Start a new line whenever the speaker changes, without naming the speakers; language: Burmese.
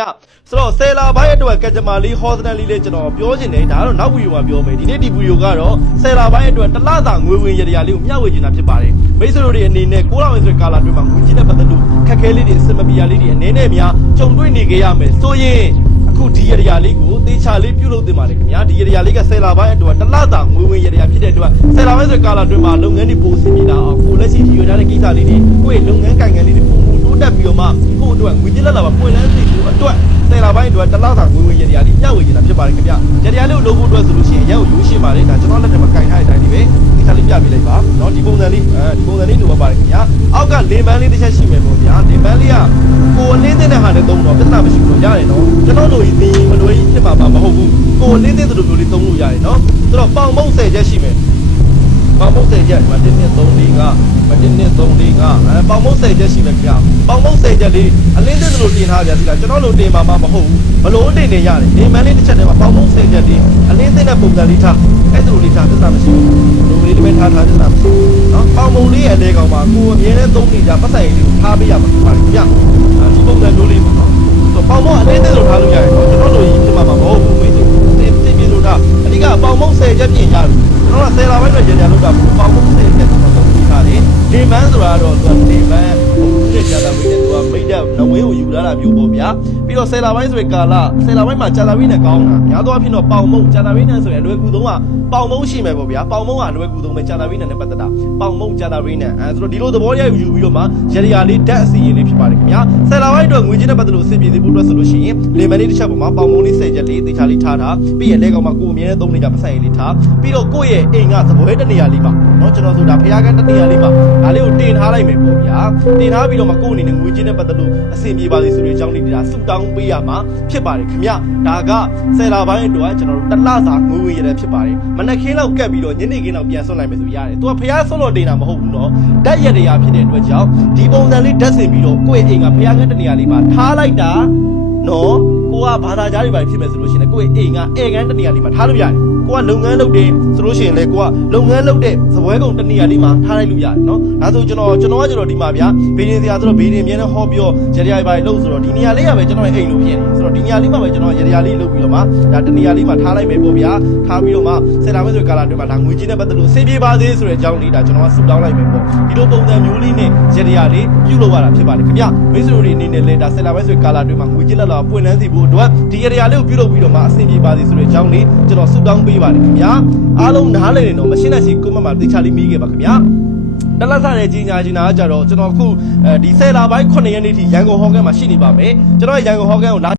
ရဆိုတော့ဆယ်လာပိုင်းအတွက်ကကြမာလေးဟောစတန်လေးလေးကျွန်တော်ပြောချင်တယ်ဒါကတော့နောက်ဗီဒီယိုမှာပြောမယ်ဒီနေ့ဒီဗီဒီယိုကတော့ဆယ်လာပိုင်းအတွက်တစ်လသာငွေဝင်ရတရားလေးကိုမျှဝေချင်တာဖြစ်ပါတယ်မိတ်ဆွေတို့တွေအနေနဲ့ကိုးလောင်ဝင်ဆိုတဲ့ကာလာတွေမှာငွေကြီးတဲ့ပတ်သက်လို့ခက်ခဲလေးတွေအစမပီယာလေးတွေအနေနဲ့များကြုံတွေ့နေကြရမယ်ဆိုရင်အခုဒီရတရားလေးကိုသေချာလေးပြုလုပ်တင်ပါလေခင်ဗျာဒီရတရားလေးကဆယ်လာပိုင်းအတွက်တစ်လသာငွေဝင်ရတရားဖြစ်တဲ့အတွက်ဆယ်လာပိုင်းဆိုတဲ့ကာလာတွေမှာလုပ်ငန်းတွေပိုစီနေတာအောင်ကိုလက်ရှိရည်ရွယ်ထားတဲ့ကိစ္စလေးတွေကိုယ့်ရဲ့လုပ်ငန်းကိုင်ငန်းလေးတွေပုံပုံ တိုးတက်ပြီးတော့မှကိုယ့်အတွက်ငွေကြီးလက်လာပါပွင့်လန်းစေဖို့အတွက် ဆယ်လာပိုင်းအတွက်တစ်လသာငွေဝင်ရတရားလေးမျှဝေနေတာဖြစ်ပါတယ်ခင်ဗျ။ရတရားလေးကိုလုပ်ဖို့အတွက်ဆိုလို့ရှိရင်ရဲကိုရိုးရှင်းပါတယ်ဒါကျွန်တော်လက်ထက်မှာကင်ထားတဲ့အတိုင်းဒီပဲဒီခါလေးပြပေးလိုက်ပါเนาะဒီပုံစံလေးအဲဒီပုံစံလေးလိုပါပါတယ်ခင်ဗျာ။အောက်ကလေမန်းလေးတစ်ချက်ရှိမယ်ပေါ့ဗျာ။လေမန်းလေးကကိုအလင်းသိတဲ့ဟာနဲ့သုံးတော့ပြဿနာမရှိဘူးလို့ရတယ်နော်။ကျွန်တော်တို့ဒီသင်မလွယ်ကြီးဖြစ်မှာမဟုတ်ဘူး။ကိုအလင်းသိတဲ့လိုမျိုးလေးသုံးလို့ရတယ်နော်။ဆိုတော့ပေါင်မုံ10ချက်ရှိမယ်။ ပေါင်မုံ10ချက်ဒီမှာ1 2 3 4 5မ1 2 3 4 5အဲပေါင်မုံ10ချက်ရှိမယ်ခင်ဗျာ။ပေါင်မုံ10ချက်လေးအလင်းသိတဲ့လိုတင်ထားကြစီလားကျွန်တော်တို့တင်မှာမဟုတ်ဘူး။ဘလို့တင်နေရတယ်။ဒီမန်းလေးတစ်ချက်တည်းမှာပေါင်မုံ10ချက်လေးအလင်းသိတဲ့ပုံစံလေးထားအဲ့ဒါလိုလေးထားသစ္စာမရှိဘူး။လိုလေးတစ်ပဲထားထားသစ္စာမရှိဘူး။နော်ပေါင်မုံလေးရဲ့အလဲကောင်မှာကိုယ်အမြဲတမ်းသုံးနေကြပတ်ဆိုင်လေးကိုထားပေးရမှာဖြစ်ပါတယ်ခင်ဗျာ။အဲဒီပုံစံမျိုးလေးပေါ့နော်။ဆိုပေါင်မုံအလင်းသိတဲ့လိုထားလို့ရတယ်နော်ကျွန်တော်တို့ကြီးဖြစ်မှာမဟုတ်ဘူးမင်းတို့တင်တင်ပြလို့ထားအဓိကပေါင်မုံ10ချက်ပြင်ရတယ်။ ကျွန်တော်က10လာပိုင်းပဲကြကြလောက်တာပေါင်မုံ10ချက်ကျွန်တော်သုံးပြီးထားတယ်။ဒီမန်းဆိုတာတော့သူကဒီမန်း ဟိုဦးတဲ့ကြာလာပြီးတဲ့သူကမိတ်တဲ့နဝင်းကိုယူလာတာမျိုးပေါ့ဗျာ။ပြီးတော့10လာပိုင်းဆိုရင်ကာလ10လာပိုင်းမှာကြာလာပြီးနဲ့ကောင်းတာ။များသောအားဖြင့်တော့ပေါင်မုံကြာလာပြီးနဲ့ဆိုရင်အလွယ်ကူဆုံးကပေါင်မုံရှိမယ်ပေါ့ဗျာ။ပေါင်မုံကအလွယ်ကူဆုံးပဲကြာလာပြီးနဲ့ပတ်သက်တာ။ပေါင်မုံကြာလာပြီးနဲ့အဲဆိုတော့ဒီလိုသဘောတရားယူပြီးတော့မှရရလေးဓာတ်အစီရင်လေးဖြစ်ပါတယ်ခင်ဗျာ။10လာပိုင်းအတွက်ငွေချင်းနဲ့ပတ်သက်လို့အဆင်ပြေစေဖို့အတွက်ဆိုလို့ရှိရင်လေမန်လေးတစ်ချက်ပေါ်မှာပေါင်မုံလေး10ချက်လေးသေချာလေးထားတာပြီးရင်လက်ကောင်မှာကိုယ်အမြဲတမ်းသုံးနေကြပတ်ဆိုင်လေးထားပြီးတော့ကိုယ့်ရဲ့အိမ်ကသဘောတနေရာလေးမှာเนาะကျွန်တော်ဆိုတာဖျားကန်းတနေရာလေးမှာဒါလေးကိုတင်ထားလိုက်မယ်ပေါ့ဗျာတင် ်တင်ထားပြီးတော့မှကိုယ့်အနေနဲ့ငွေချင်းနဲ့ပတ်သက်လို့အဆင်ပြေပါစေဆိုတဲ့အကြောင်းလေးဒါဆူတောင်းပေးရမှာဖြစ်ပါတယ်ခင်ဗျဒါကဆယ်လာပိုင်းအတွက်ကျွန်တော်တို့တလစာငွေဝင်ရတဲ့ဖြစ်ပါတယ်မနက်ခင်းလောက်ကတ်ပြီးတော့ညနေခင်းလောက်ပြန်ဆွတ်နိုင်မယ်ဆိုရတယ်သူကဖျားဆွတ်လို့တင်တာမဟုတ်ဘူးနော်ဓာတ်ရတရားဖြစ်တဲ့အတွက်ကြောင့်ဒီပုံစံလေးဓာတ်ဆင်ပြီးတော့ကိုယ့်ရဲ့အိမ်ကဖျားကတ်တနေရာလေးမှာထားလိုက်တာနော် ဘာသာကြားတွေပါဖြစ်မယ်ဆိုလို့ရှိရင်ကိုယ့်ရဲ့အိမ်ကဧကန်တနေရာလေးမှာထားလို့ရတယ်ကိုကလုပ်ငန်းလုပ်တယ်ဆိုလို့ရှိရင်လေကိုကလုပ်ငန်းလုပ်တဲ့ဇပွဲကုံတနေရာလေးမှာထားလိုက်လို့ရတယ်နော်ဒါဆိုကျွန်တော်ကျွန်တော်ကကျွန်တော်ဒီမှာဗျာဘေးရင်စရာဆိုတော့ဘေးရင်မြဲတဲ့ဟောပြီးတော့ရရပါလို့ဆိုတော့ဒီနေရာလေးကပဲကျွန်တော်ရဲ့အိမ်လို့ဖြစ်နေဆိုတော့ဒီနေရာလေးမှာပဲကျွန်တော်ရရလေးလုပ်ပြီးတော့မှဒါတနေရာလေးမှာထားလိုက်မယ်ပေါ့ဗျာထားပြီးတော့မှဆယ်လာမဲဆိုကာလာတွေမှာဒါငွေကြီးနဲ့ပတ်သက်လို့စေပြေပါသေးဆိုတဲ့အကြောင်းလေးဒါကျွန်တော်ကဆူတောင်းလိုက်မယ်ပေါ့ဒီလိုပုံစံမျိုးလေးနဲ့ရရလေးပြုလုပ်ရတာဖြစ်ပါတယ်ခင်ဗျမိတ်ဆွေတို့တွေအနေနဲ့လည်းဒါဆယ်လာမဲဆိုကာလာတွေမှာငွေကြီးလက်လာပွင့်လန်းစီဖို့အတွက်ဒီရရလေးကိုပြုလုပ်ပြီးတော့မှအဆင်ပြေပါသေးဆိုတဲ့အကြောင်းလေးကျွန်တော်ဆူတောင်းပေးပါတယ်ခင်ဗျအားလုံးနားလည်နေတော့မရှင်းတဲ့စီကွန်မန့်မှာတေချာလေးမိခဲ့ပါခင်ဗျတလက်ဆတဲ့ကြီးညာကြီးနာကကြတော့ကျွန်တော်အခုအဲဒီဆယ်လာပိုင်း9ရက်နေ့ထိရန်ကုန်ဟော့ကန်မှာရှိနေပါမယ်ကျွန်တော်ရန်ကုန်ဟော့ကန်ကိုလာ